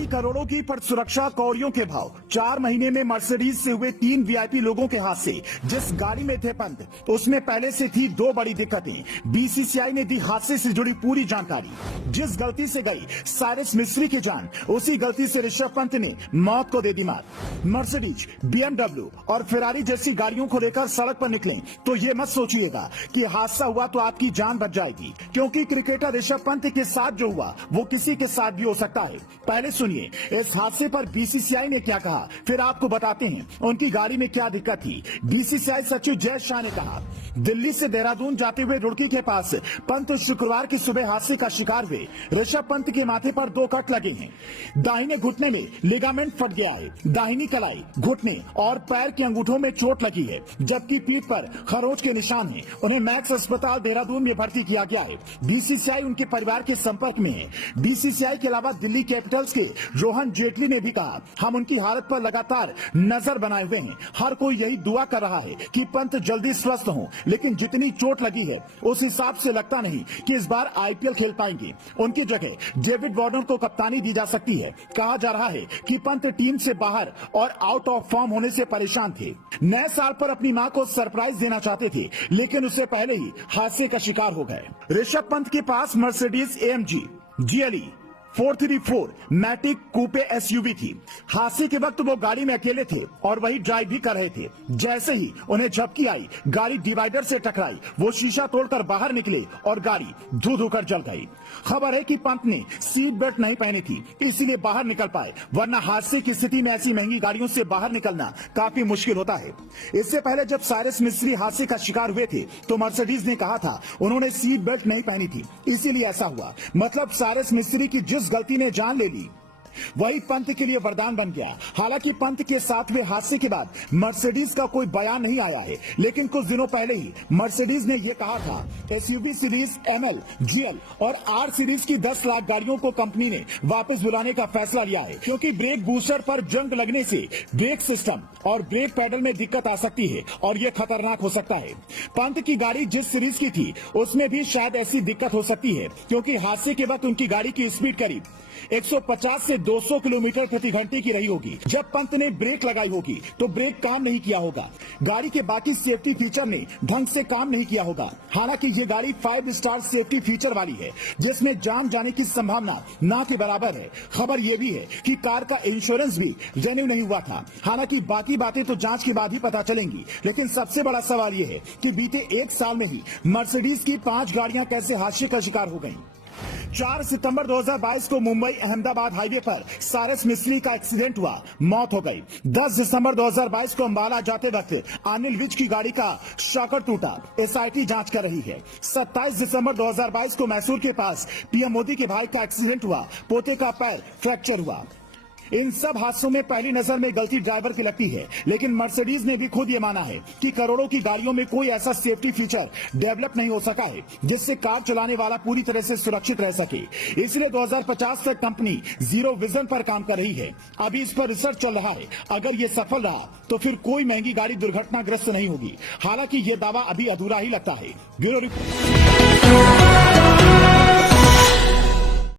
गाड़ी करोड़ों की पर सुरक्षा कौड़ियों के भाव। 4 महीने में मर्सिडीज से हुए 3 वीआईपी लोगों के हाथ से। जिस गाड़ी में थे पंत उसमें पहले से थी 2 बड़ी दिक्कतें। बीसीसीआई ने दी हादसे से जुड़ी पूरी जानकारी। जिस गलती से गई साइरस मिस्त्री की जान, उसी गलती से ऋषभ पंत ने मौत को दे दी मात। मर्सिडीज, बीएमडब्ल्यू और फेरारी जैसी गाड़ियों को लेकर सड़क पर निकले तो ये मत सोचिएगा कि हादसा हुआ तो आपकी जान बच जाएगी, क्योंकि क्रिकेटर ऋषभ पंत के साथ जो हुआ वो किसी के साथ भी हो सकता है। पहले सुनिए इस हादसे पर बीसीसीआई ने क्या कहा, फिर आपको बताते हैं उनकी गाड़ी में क्या दिक्कत थी। बीसीसीआई सचिव जय शाह ने कहा, दिल्ली से देहरादून जाते हुए रुड़की के पास पंत शुक्रवार की सुबह हादसे का शिकार हुए। ऋषभ पंत के माथे पर 2 कट लगे हैं। दाहिने घुटने में लिगामेंट फट गया है। दाहिनी कलाई, घुटने और पैर के अंगूठों में चोट लगी है, जबकि पीठ पर खरोंच के निशान हैं। उन्हें मैक्स अस्पताल देहरादून में भर्ती किया गया है। बीसीसीआई उनके परिवार के संपर्क में है। बीसीसीआई के अलावा दिल्ली कैपिटल्स के रोहन जेटली ने भी कहा, हम उनकी हालत पर लगातार नजर बनाए हुए हैं। हर कोई यही दुआ कर रहा है कि पंत जल्दी स्वस्थ हों, लेकिन जितनी चोट लगी है उस हिसाब से लगता नहीं कि इस बार आईपीएल खेल पाएंगे। उनकी जगह डेविड वार्नर को कप्तानी दी जा सकती है। कहा जा रहा है कि पंत टीम से बाहर और आउट ऑफ फॉर्म होने से परेशान थे। नए साल पर अपनी मां को सरप्राइज देना चाहते थे, लेकिन उससे पहले ही हादसे का शिकार हो गए। ऋषभ पंत के पास मर्सिडीज एएमजी GLE 434 मैटिक कूपे SUV थी। हादसे के वक्त वो गाड़ी में अकेले थे और वही ड्राइव भी कर रहे थे। जैसे ही उन्हें झपकी आई, गाड़ी डिवाइडर से टकराई। वो शीशा तोड़कर बाहर निकले और गाड़ी धू धू कर जल गई। खबर है कि पंत ने सीट बेल्ट नहीं पहनी थी, इसीलिए बाहर निकल पाए, वरना हादसे की स्थिति में ऐसी महंगी गाड़ियों से बाहर निकलना काफी मुश्किल होता है। इससे पहले जब साइरस मिस्त्री हादसे का शिकार हुए थे तो मर्सिडीज ने कहा था उन्होंने सीट बेल्ट नहीं पहनी थी, इसीलिए ऐसा हुआ। मतलब साइरस मिस्त्री की जिस गलती ने जान ले ली वही पंत के लिए वरदान बन गया। हालांकि पंत के साथ हुए हादसे के बाद मर्सिडीज का कोई बयान नहीं आया है, लेकिन कुछ दिनों पहले ही मर्सिडीज ने यह कहा था SUV सीरीज ML, GL और R सीरीज की 10 लाख गाड़ियों को कंपनी ने वापस बुलाने का फैसला लिया है, क्योंकि ब्रेक बूस्टर पर जंग लगने से ब्रेक सिस्टम और ब्रेक पैडल में दिक्कत आ सकती है और ये खतरनाक हो सकता है। पंत की गाड़ी जिस सीरीज की थी उसमें भी शायद ऐसी दिक्कत हो सकती है, क्योंकि हादसे के वक्त उनकी गाड़ी की स्पीड करीब 150 से 200 किलोमीटर प्रति घंटे की रही होगी। जब पंत ने ब्रेक लगाई होगी तो ब्रेक काम नहीं किया होगा। गाड़ी के बाकी सेफ्टी फीचर ने ढंग से काम नहीं किया होगा। हालांकि ये गाड़ी 5 स्टार सेफ्टी फीचर वाली है, जिसमें जान जाने की संभावना ना के बराबर है। खबर ये भी है कि कार का इंश्योरेंस भी रिन्यू नहीं हुआ था। हालांकि बाकी बातें तो जांच के बाद ही पता चलेंगी, लेकिन सबसे बड़ा सवाल ये है कि बीते 1 साल में ही मर्सिडीज की 5 गाड़ियां कैसे हादसे का शिकार हो गयी। 4 सितंबर 2022 को मुंबई अहमदाबाद हाईवे पर साइरस मिस्त्री का एक्सीडेंट हुआ, मौत हो गई। 10 दिसंबर 2022 को अंबाला जाते वक्त अनिल विज की गाड़ी का शॉकर टूटा, SIT जांच कर रही है। 27 दिसंबर 2022 को मैसूर के पास PM मोदी के भाई का एक्सीडेंट हुआ, पोते का पैर फ्रैक्चर हुआ। इन सब हादसों में पहली नजर में गलती ड्राइवर की लगती है, लेकिन मर्सिडीज ने भी खुद ये माना है कि करोड़ों की गाड़ियों में कोई ऐसा सेफ्टी फीचर डेवलप नहीं हो सका है जिससे कार चलाने वाला पूरी तरह से सुरक्षित रह सके। इसलिए 2050 तक कंपनी जीरो विजन पर काम कर रही है। अभी इस पर रिसर्च चल रहा है। अगर ये सफल रहा तो फिर कोई महंगी गाड़ी दुर्घटनाग्रस्त नहीं होगी। हालांकि ये दावा अभी अधूरा ही लगता है। Bureau report.